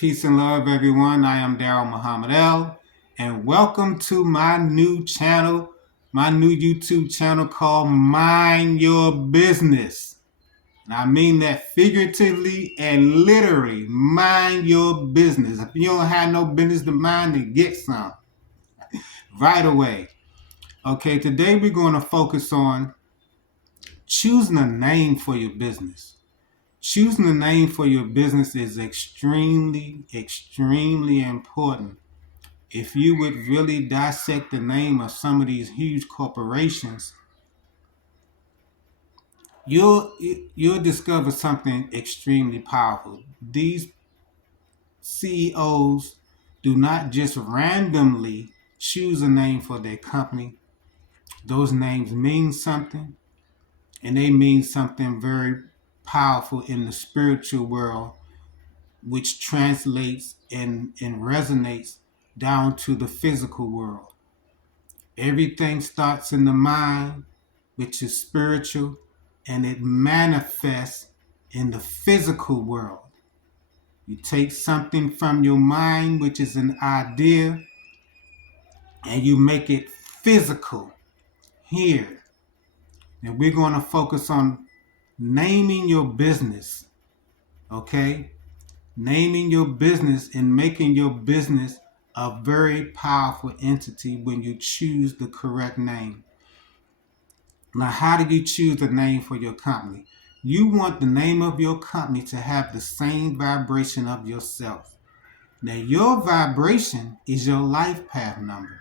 Peace and love, everyone. I am Daryl Muhammad L, and welcome to my new channel, my new YouTube channel called Mind Your Business. And I mean that figuratively and literally. Mind your business. If you don't have no business to mind, then get some right away. Okay, today we're going to focus on choosing a name for your business. Choosing a name for your business is extremely important. If you would really dissect the name of some of these huge corporations, you'll discover something extremely powerful. These CEOs do not just randomly choose a name for their company. Those names mean something, and they mean something very powerful in the spiritual world, which translates and resonates down to the physical world. Everything starts in the mind, which is spiritual, and it manifests in the physical world. You take something from your mind, which is an idea, and you make it physical here. And we're going to focus on naming your business, okay? Naming your business and making your business a very powerful entity when you choose the correct name. Now, how do you choose the name for your company? You want the name of your company to have the same vibration of yourself. Now, your vibration is your life path number,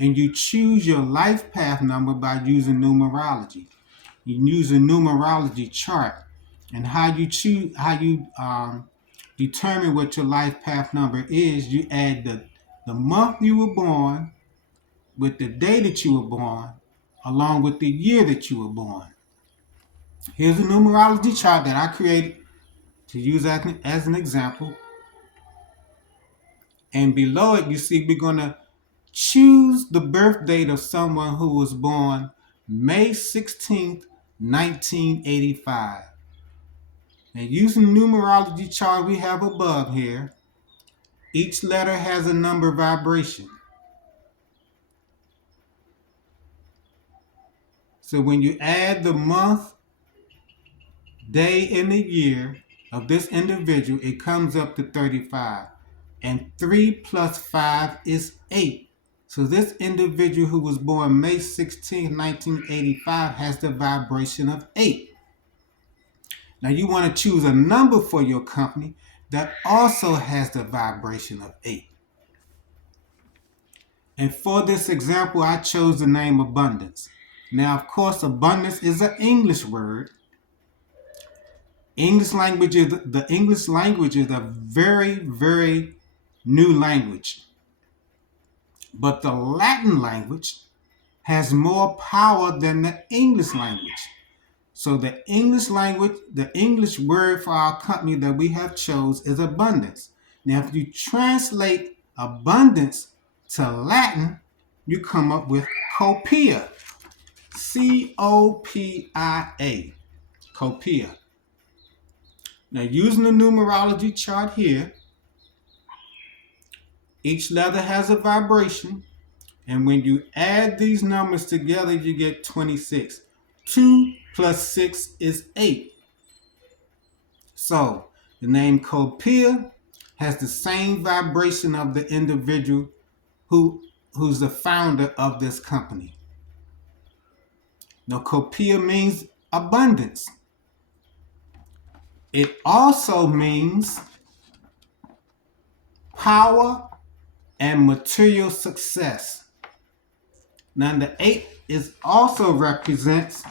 and you choose your life path number by using numerology. You use a numerology chart, and how you determine what your life path number is. You add the month you were born with the day that you were born, along with the year that you were born. Here's a numerology chart that I created to use as an example. And below it, you see we're going to choose the birth date of someone who was born May 16th, 1985. And using the numerology chart we have above here, each letter has a number vibration. So when you add the month, day, and the year of this individual, it comes up to 35. And 3 plus 5 is 8. So this individual who was born May 16, 1985 has the vibration of 8. Now you want to choose a number for your company that also has the vibration of 8. And for this example, I chose the name abundance. Now, of course, abundance is an English word. The English language is a very new language. But the Latin language has more power than the English language. So the English word for our company that we have chose is abundance. Now, if you translate abundance to Latin, you come up with copia. Copia. Copia. Now, using the numerology chart here, each letter has a vibration, and when you add these numbers together, you get 26. 2 plus 6 is 8. So, the name Copia has the same vibration of the individual who's the founder of this company. Now, Copia means abundance. It also means power and material success. Now, the 8 also represents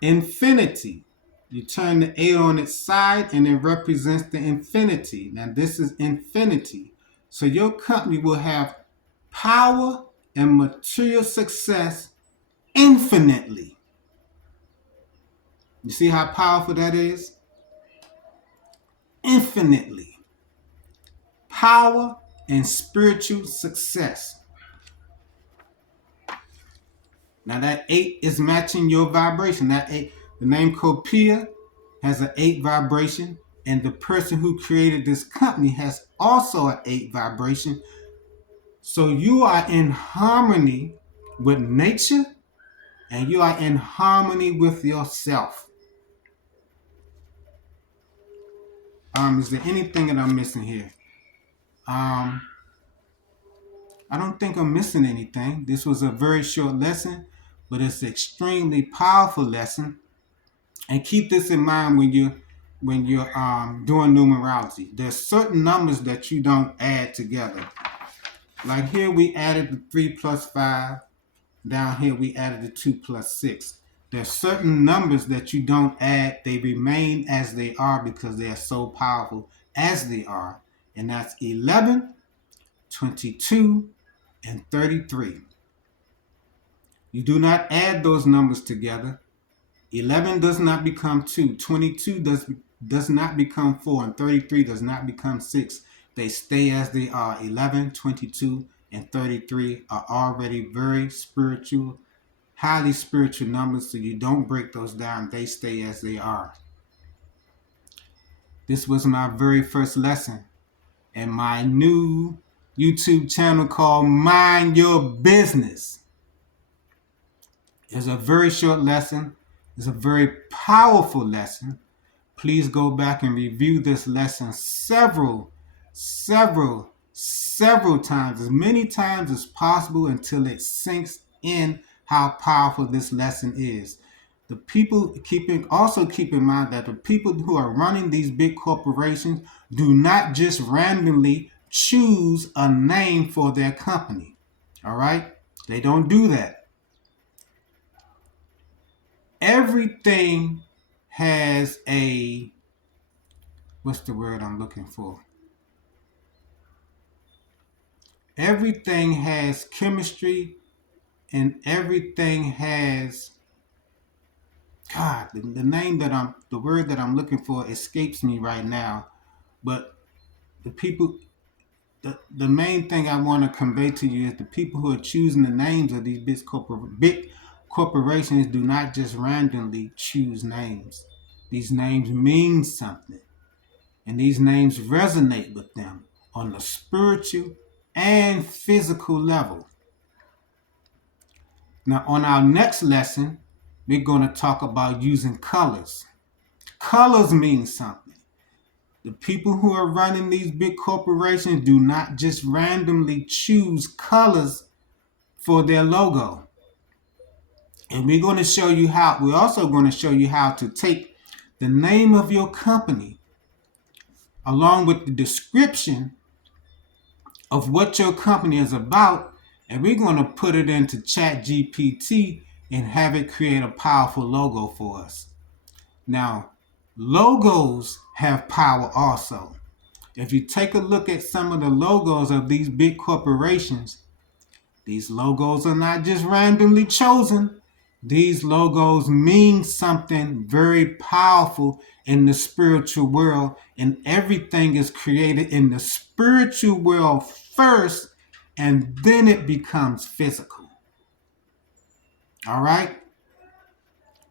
infinity. You turn the 8 on its side and it represents the infinity. Now, this is infinity. So your company will have power and material success infinitely. You see how powerful that is? Infinitely. Power and spiritual success. Now that 8 is matching your vibration. That 8, the name Copia has an 8 vibration, And the person who created this company has also an 8 vibration. So you are in harmony with nature and you are in harmony with yourself. Is there anything that I'm missing here? I don't think I'm missing anything. This was a very short lesson, but it's an extremely powerful lesson. And keep this in mind when you're doing numerology. There's certain numbers that you don't add together. Like here we added the 3 plus 5. Down here we added the 2 plus 6. There's certain numbers that you don't add. They remain as they are because they are so powerful as they are. And that's 11, 22, and 33. You do not add those numbers together. 11 does not become 2. 22 does not become 4. And 33 does not become 6. They stay as they are. 11, 22, and 33 are already very spiritual, highly spiritual numbers, so you don't break those down. They stay as they are. This was my very first lesson in my new YouTube channel called Mind Your Business. It's a very short lesson. It's a very powerful lesson. Please go back and review this lesson several times, as many times as possible until it sinks in how powerful this lesson is. The people also keep in mind that the people who are running these big corporations do not just randomly choose a name for their company. All right? They don't do that. Everything has a, what's the word I'm looking for? Everything has chemistry and everything has, God, the word that I'm looking for escapes me right now. But the main thing I want to convey to you is the people who are choosing the names of these big corporations do not just randomly choose names. These names mean something. And these names resonate with them on the spiritual and physical level. Now, on our next lesson, we're going to talk about using colors. Colors mean something. The people who are running these big corporations do not just randomly choose colors for their logo. And we're also going to show you how to take the name of your company along with the description of what your company is about, and we're going to put it into ChatGPT and have it create a powerful logo for us. Now, logos have power also. If you take a look at some of the logos of these big corporations, these logos are not just randomly chosen. These logos mean something very powerful in the spiritual world, and everything is created in the spiritual world first, and then it becomes physical. All right?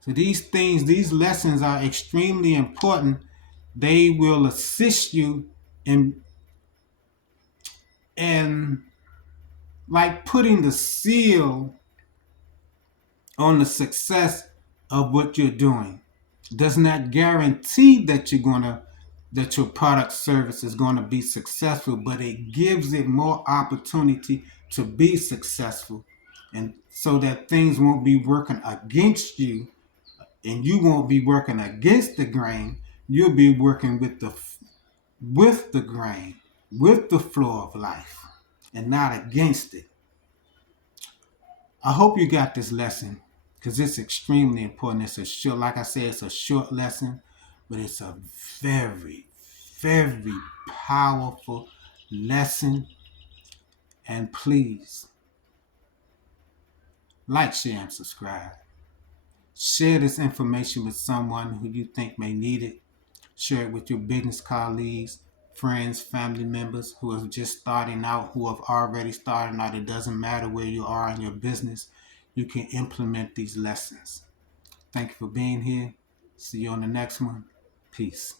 So these lessons are extremely important. They will assist you in like putting the seal on the success of what you're doing. Does not guarantee that that your product service is going to be successful, but it gives it more opportunity to be successful, and so that things won't be working against you, and you won't be working against the grain. You'll be working with the grain, with the flow of life, and not against it. I hope you got this lesson because it's extremely important. It's a short, like I said, it's a short lesson, but it's a very, very powerful lesson. And please like, share, and subscribe. Share this information with someone who you think may need it. Share it with your business colleagues, friends, family members who are just starting out, who have already started out. It doesn't matter where you are in your business. You can implement these lessons. Thank you for being here. See you on the next one. Peace.